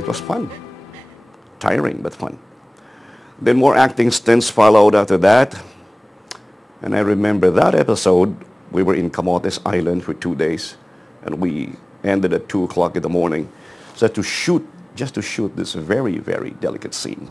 It was fun. Tiring, but fun. Then more acting stints followed after that. And I remember that episode, we were in Camotes Island for 2 days. And we ended at 2 o'clock in the morning. So just to shoot this very, very delicate scene.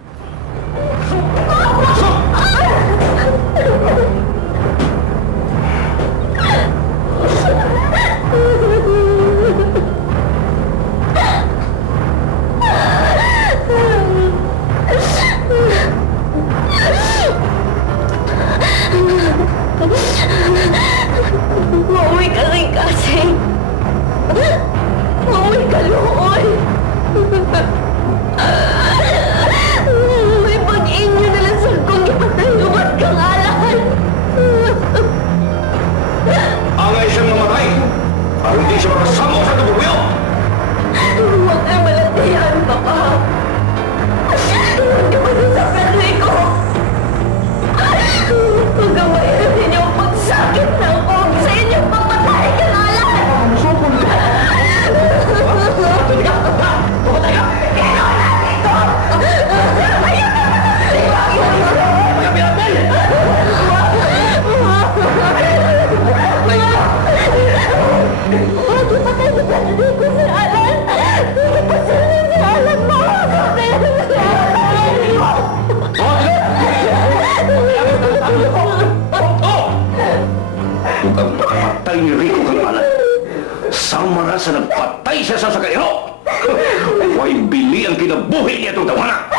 Mauwi ka rin kasi. Mauwi ka noon. May pag-inyo na lang sa kong ipatayumat kang alahan. Angay siyang mamatay para hindi siya makasama sa tubuyo. Huwag ka malatihan, Papa. Huwag ka masasabi ko. Huwag ka mahiramin yung pagsakit ng kong sa inyong papatay ka na alahan. Pumatay ka! Pumatay ka! Ginawa natin ito! Ayun na! Pagkapilatay! Huwag ipatay sa sarili ko si Alan! Huwag ipatay si Alan mo! Ipatay si Alan! Kung kang patay ni Rico kang Alan, sama na sa nagpatay siya sa sakayero! Huwag bili ang kinabuhi niya itong tawanan!